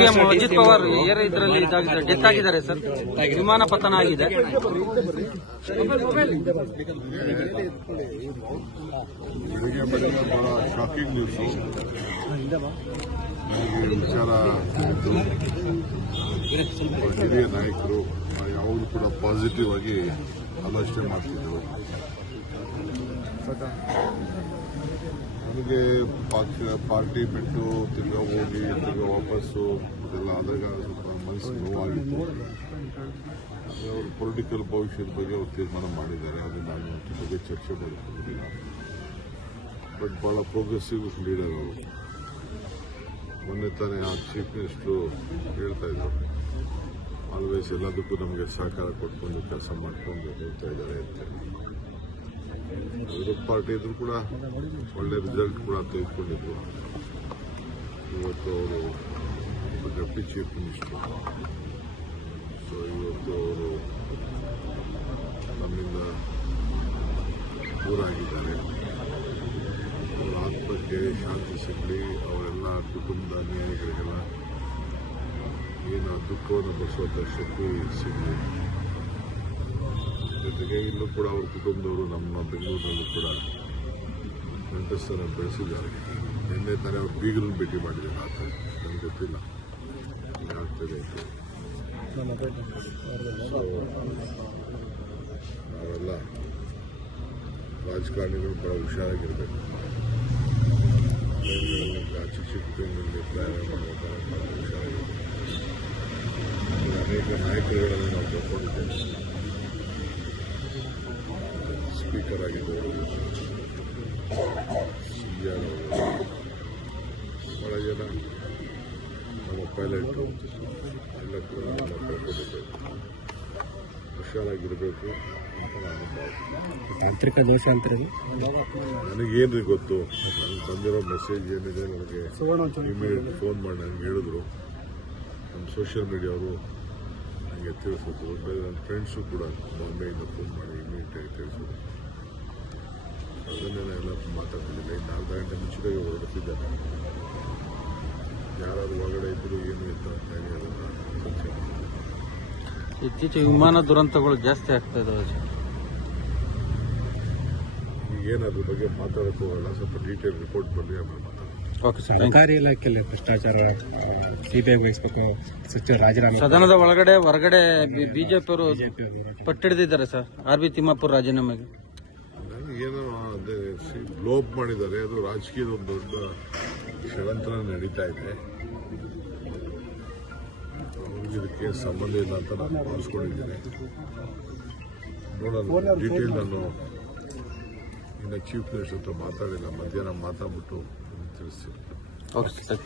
CM Ajit Pawar air ಇದರಲ್ಲಿ death ಆಗಿದ್ದಾರೆ sir. ವಿಮಾನ ಪತನ ಆಗಿದೆ. ಬೆಳಿಗ್ಗೆ ಬಹಳ ಶಾಕಿಂಗ್ ನ್ಯೂಸು. ನನಗೆ ವಿಚಾರ ಆಯಿತು. ಹಿರಿಯ ನಾಯಕರು ಯಾವಾಗಲೂ ಕೂಡ ಪಾಸಿಟಿವ್ ಆಗಿ ಆಲೋಚನೆ ಮಾಡ್ತಿದ್ದರು. ನನಗೆ ಪಾರ್ಟಿ ಬಿಟ್ಟು ತಿರ್ಗಾ ಹೋಗಿ ತಿರ್ಗಾ ವಾಪಸ್ಸು ಇದೆಲ್ಲ ಆದಾಗ ಸ್ವಲ್ಪ ಮನಸ್ಸು ನೋವಾಗಿತ್ತು. ಅವರು ಪೊಲಿಟಿಕಲ್ ಭವಿಷ್ಯದ ಬಗ್ಗೆ ಅವರು ತೀರ್ಮಾನ ಮಾಡಿದ್ದಾರೆ. ಅದು ನಾನು ಅದ್ರ ಬಗ್ಗೆ ಚರ್ಚೆ ಮಾಡಿಕೊಂಡಿಲ್ಲ. ಬಟ್ ಭಾಳ ಪ್ರೋಗ್ರೆಸಿವ್ ಲೀಡರ್ ಅವರು. ಮೊನ್ನೆ ತಾನೇ ಆ ಚೀಫ್ ಮಿನಿಸ್ಟ್ರು ಹೇಳ್ತಾ ಇದ್ರು, ಆಲ್ವೇಸ್ ಎಲ್ಲದಕ್ಕೂ ನಮಗೆ ಸಹಕಾರ ಕೊಟ್ಕೊಂಡು ಕೆಲಸ ಮಾಡಿಕೊಂಡು ಹೋಗ್ತಾ ಇದ್ದಾರೆ ಅಂತ. ವಿರೋಧ ಪಾರ್ಟಿ ಇದ್ರು ಕೂಡ ಒಳ್ಳೆ ರಿಸಲ್ಟ್ ಕೂಡ ತೆಗೆದುಕೊಂಡಿದ್ರು. ಇವತ್ತು ಅವರು ಡೆಪ್ಟಿ ಚೀಫ್ ಮಿನಿಸ್ಟರ್. ಸೊ ಇವತ್ತು ಅವರು ನಮ್ಮಿಂದ ದೂರ ಆಗಿದ್ದಾರೆ. ಅವರ ಆತ್ಮಕ್ಕೆ ಶಾಂತಿ ಸಿಗಲಿ. ಅವರೆಲ್ಲ ಕುಟುಂಬದ ನ್ಯಾಯಗಳಿಗೆಲ್ಲ ಏನು ದುಃಖವನ್ನು ಬರೆಸುವಂಥ ಶಕ್ತಿ ಸಿಗಲಿ. ಜೊತೆಗೆ ಇಲ್ಲೂ ಕೂಡ ಅವ್ರ ಕುಟುಂಬದವರು ನಮ್ಮ ಬೆಂಗಳೂರಿನಲ್ಲೂ ಕೂಡ ನೆಂಟಸ್ಥರನ್ನು ಬೆಳೆಸಿದ್ದಾರೆ. ನಿನ್ನೆ ತಾನೇ ಅವ್ರು ಬೀಗರನ್ನು ಭೇಟಿ ಮಾಡಿದ್ದಾರೆ. ಆ ಥರ ನನಗೆ ಗೊತ್ತಿಲ್ಲ ಆಗ್ತದೆ ಅಂತ. ನಾವೆಲ್ಲ ರಾಜಕಾರಣಿಗಳು ಬಹಳ ಹುಷಾರಾಗಿರ್ಬೇಕು. ಚಿಕ್ಕ ಚಿಕ್ಕ ತಿಂಗಳಲ್ಲಿ ಪ್ರಯಾಣ ಮಾಡುವಾಗ ಬಹಳ ಹುಷಾರಾಗಿರ್ಬೇಕು. ಅನೇಕ ನಾಯಕರುಗಳನ್ನು ನಾವು ತಗೊಂಡಿದ್ದೇವೆ. ಸ್ಪೀಕರ್ ಆಗಿದ್ದವರು, ಸಿಎಂ ಅವರು, ಬಹಳ ಜನ ನಮ್ಮ ಪೈಲಟು ಎಲ್ಲ ಕೂಡ ನಮ್ಮ ಕಳ್ಕೊಂಡಿದ್ದೇವೆ. ಹುಷಾರಾಗಿರಬೇಕು ಅಂತ ನಾನು ಭಾವಿಸ್ತೀನಿ. ತಾಂತ್ರಿಕ ದೋಷ ಅಂತಾರೆ. ನನಗೇನ್ರಿ ಗೊತ್ತು. ನನಗೆ ಬಂದಿರೋ ಮೆಸೇಜ್ ಏನಿದೆ ನನಗೆ ಇಮಿಡಿಯೇಟ್ ಫೋನ್ ಮಾಡಿ ನನಗೆ ಹೇಳಿದ್ರು. ನಮ್ಮ ಸೋಷಿಯಲ್ ಮೀಡಿಯಾವರು ನನಗೆ ತಿಳಿಸಿದ್ರು. ನನ್ನ ಫ್ರೆಂಡ್ಸು ಕೂಡ ಬಾಂಬೆಯಿಂದ ಫೋನ್ ಮಾಡಿ ಇಮಿಡಿಯೇಟಾಗಿ ತಿಳಿಸಿದ್ರು. ಅದನ್ನೇ ಎಲ್ಲ ಮಾತಾಡ್ತಿದ್ದಿಲ್ಲ. ಇನ್ನು ಅರ್ಧ ಗಂಟೆ ಮುಂಚಿಗೆ ಹೊರಡುತ್ತಿದ್ದಾರೆ. ಯಾರಾದ್ರೂ ಒಳಗಡೆ ಇದ್ರು ಏನು ಇತ್ತು ಅಂತ ಹೇಳಿ ಅದನ್ನು ಚರ್ಚೆ ಮಾಡ್ತಾರೆ. ಇತ್ತೀಚೆಗೆ ವಿಮಾನ ದುರಂತಗಳು ಜಾಸ್ತಿ ಆಗ್ತಾ ಇದಾವೆ ಸರ್. ಈಗೇನು ಅದ್ರ ಬಗ್ಗೆ ಮಾತಾಡೋಕ್ಕೂ ಹೋಗಲ್ಲ. ಸ್ವಲ್ಪ ಡೀಟೇಲ್ ರಿಪೋರ್ಟ್ ಬರಲಿ, ಆಮೇಲೆ ಮಾತಾಡೋಣ. Okay sir. ಸರ್ಕಾರಿ ಇಲಾಖೆಯಲ್ಲಿ ಭ್ರಷ್ಟಾಚಾರ ಸಿಬಿಐ ವಹಿಸಬೇಕು. ಸಚಿವ ರಾಜೀನಾಮೆ. ಸದನದ ಒಳಗಡೆ ಹೊರಗಡೆ ಬಿಜೆಪಿಯವರು ಪಟ್ಟಿಡಿದಿದ್ದಾರೆ ಸರ್. ಆರ್.ಬಿ. ತಿಮ್ಮಾಪುರ್ ರಾಜೀನಾಮೆಗೆ ನನಗೇನೋ ಅದೇ ಲೋಪ್ ಮಾಡಿದ್ದಾರೆ. ಅದು ರಾಜಕೀಯದ ಒಂದು ದೊಡ್ಡ ಷಡ್ಯಂತ್ರ ನಡೀತಾ ಇದೆ. ಇದಕ್ಕೆ ಸಂಬಂಧ ಇಲ್ಲ ಅಂತ ನಾನು ಭಾವಿಸ್ಕೊಂಡಿದ್ದೇನೆ. ನೋಡೋಣ, ಡೀಟೇಲ್ ನಾನು ಇನ್ನು ಚೀಫ್ ಮಿನಿಸ್ಟರ್ ಹತ್ರ ಮಾತಾಡಿಲ್ಲ. ಮಧ್ಯಾಹ್ನ ಮಾತಾಡ್ಬಿಟ್ಟು ತಿಳಿಸ್ತೀನಿ. Okay sir.